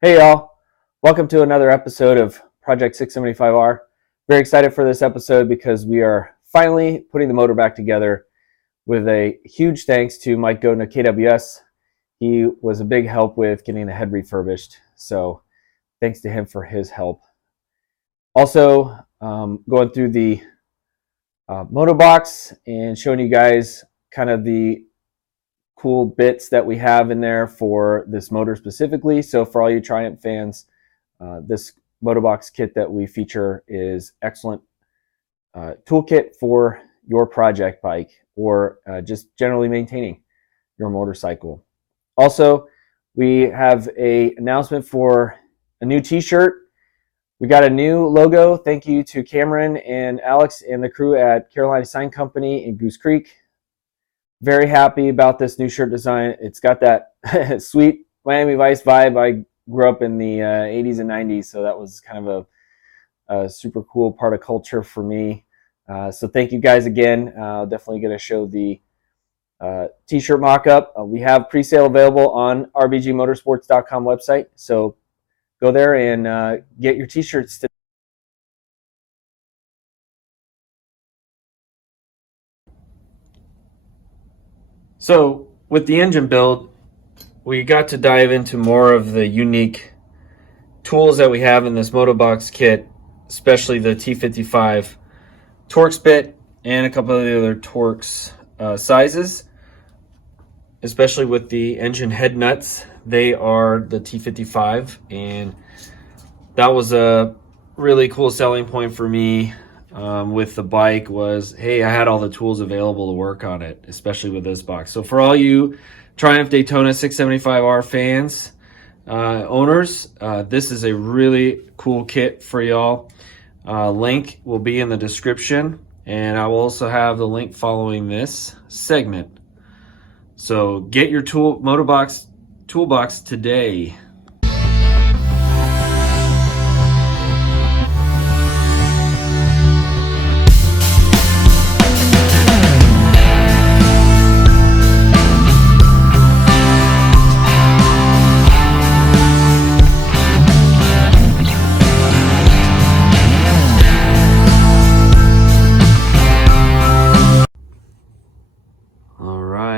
Hey y'all, welcome to another episode of Project 675R. Very excited for this episode because we are finally putting the motor back together with a huge thanks to Mike Godin of KWS. He was a big help with getting the head refurbished, so thanks to him for his help. Also, going through the Motobox and showing you guys kind of the cool bits that we have in there for this motor specifically. So for all you Triumph fans, this Motobox kit that we feature is excellent toolkit for your project bike or just generally maintaining your motorcycle. Also, we have an announcement for a new t-shirt. We got a new logo. Thank you to Cameron and Alex and the crew at Carolina Sign Company in Goose Creek. Very happy about this new shirt design. It's got that sweet Miami Vice vibe. I grew up in the 80s and 90s, so that was kind of a super cool part of culture for me. So thank you guys again. Definitely going to show the t-shirt mock-up. We have pre-sale available on rbgmotorsports.com website, so go there and get your t-shirts today. So with the engine build, we got to dive into more of the unique tools that we have in this Motobox kit, especially the T55 Torx bit and a couple of the other Torx sizes, especially with the engine head nuts. They are the T55, and that was a really cool selling point for me with the bike was, hey, I had all the tools available to work on it, especially with this box. So for all you Triumph Daytona 675R fans, owners, this is a really cool kit for y'all. Link will be in the description, and I will also have the link following this segment. So get your Motobox toolbox today.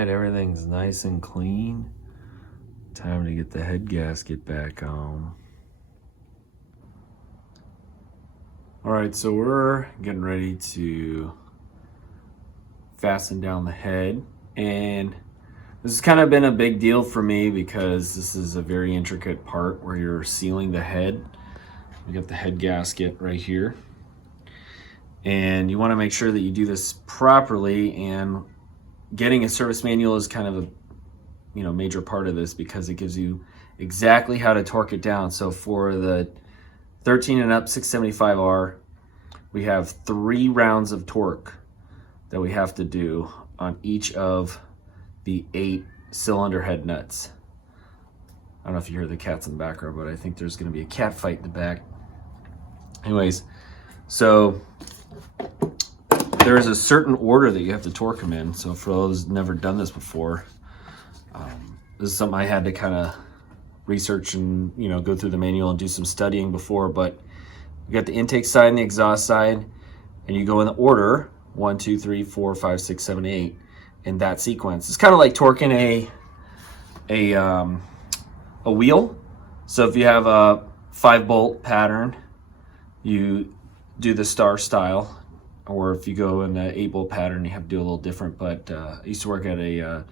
Everything's nice and clean. Time to get the head gasket back on. All right, so we're getting ready to fasten down the head, and this has kind of been a big deal for me because this is a very intricate part where you're sealing the head. We got the head gasket right here, and you want to make sure that you do this properly, and getting a service manual is kind of a major part of this because it gives you exactly how to torque it down. So for the 13 and up 675R, we have 3 rounds of torque that we have to do on each of the 8 cylinder head nuts. I don't know if you hear the cats in the background, but I think there's going to be a cat fight in the back. Anyways, so there is a certain order that you have to torque them in. So for those who've never done this before, this is something I had to kind of research and go through the manual and do some studying before. But you got the intake side and the exhaust side, and you go in the order 1, 2, 3, 4, 5, 6, 7, 8 in that sequence. It's kind of like torquing a wheel. So if you have a 5-bolt pattern, you do the star style. Or if you go in the 8-bolt pattern, you have to do a little different. But I used to work at a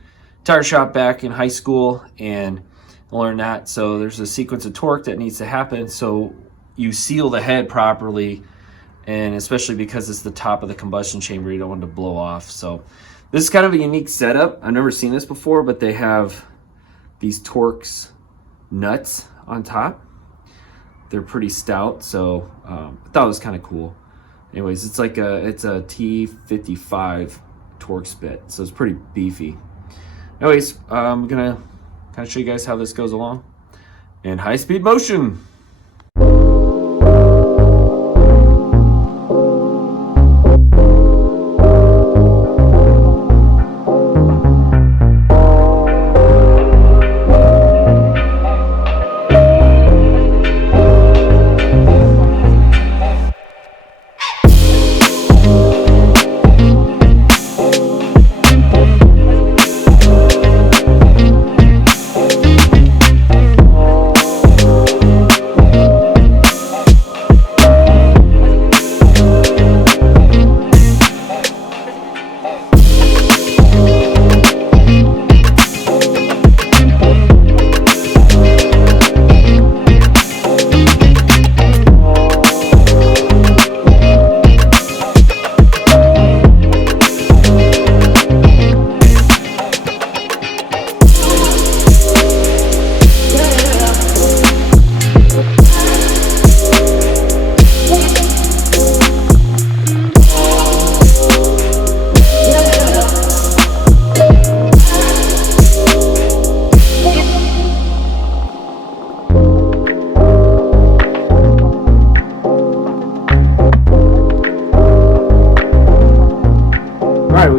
tire shop back in high school and learn that. So there's a sequence of torque that needs to happen so you seal the head properly, and especially because it's the top of the combustion chamber, you don't want it to blow off. So this is kind of a unique setup. I've never seen this before, but they have these Torx nuts on top. They're pretty stout, so I thought it was kind of cool. Anyways, it's a T55 Torx bit, so it's pretty beefy. Anyways, I'm gonna kind of show you guys how this goes along in high speed motion.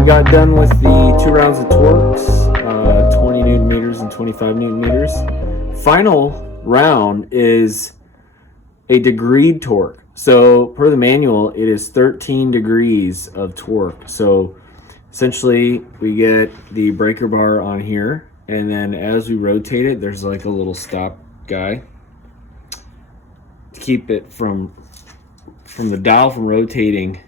got done with the 2 rounds of torques, 20 newton meters and 25 newton meters. Final round is a degreed torque. So per the manual, it is 13 degrees of torque. So essentially we get the breaker bar on here, and then as we rotate it, there's like a little stop guy to keep it from the dial from rotating,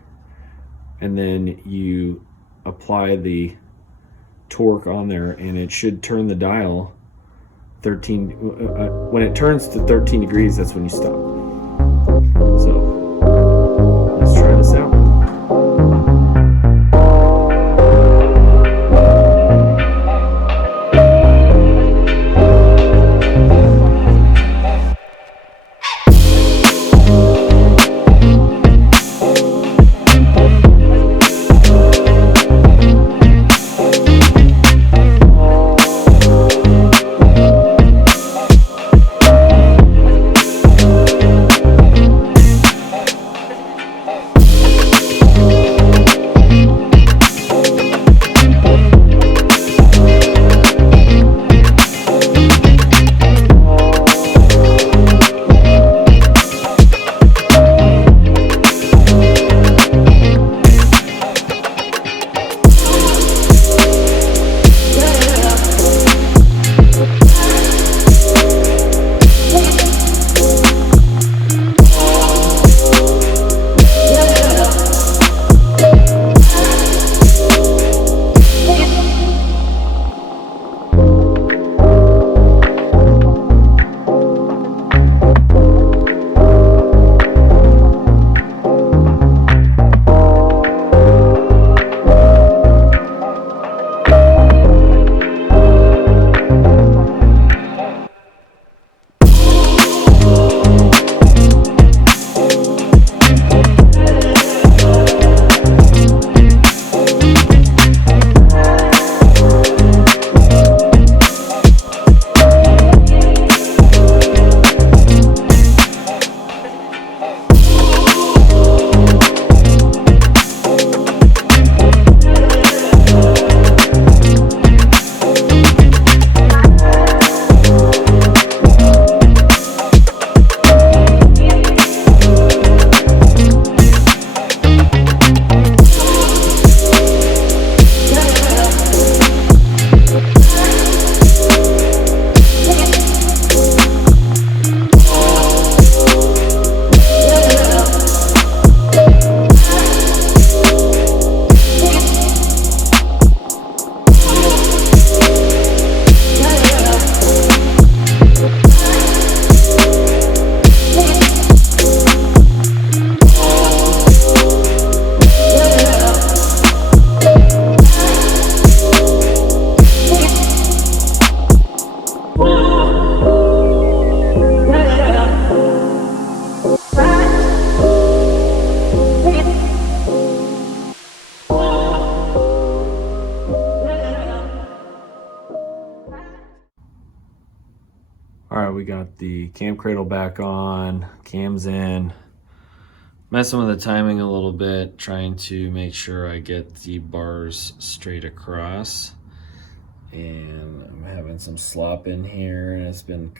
and then you apply the torque on there and it should turn the dial 13. When it turns to 13 degrees, that's when you stop. So let's try this out. All right, we got the cam cradle back on, cams in. Messing with the timing a little bit, trying to make sure I get the bars straight across. And I'm having some slop in here, and it's been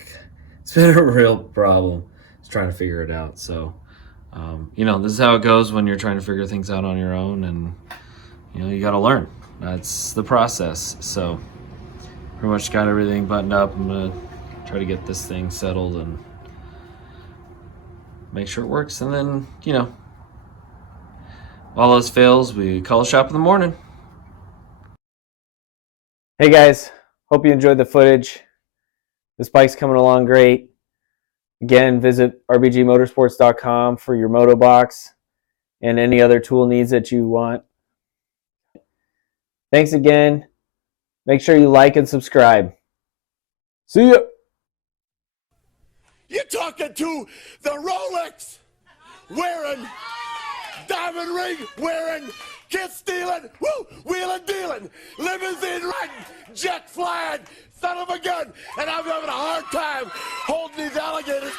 a real problem. Just trying to figure it out. So, you know, this is how it goes when you're trying to figure things out on your own, and you know, you got to learn. That's the process. So, pretty much got everything buttoned up. I'm gonna try to get this thing settled and make sure it works, and then, you know, all else fails, we call a shop in the morning. Hey guys, hope you enjoyed the footage. This bike's coming along great. Again, visit rbgmotorsports.com for your Motobox and any other tool needs that you want. Thanks again. Make sure you like and subscribe. See ya. You're talking to the Rolex wearing, diamond ring wearing, kiss stealing, woo, wheeling dealing, limousine riding, jet flying, son of a gun, and I'm having a hard time holding these alligators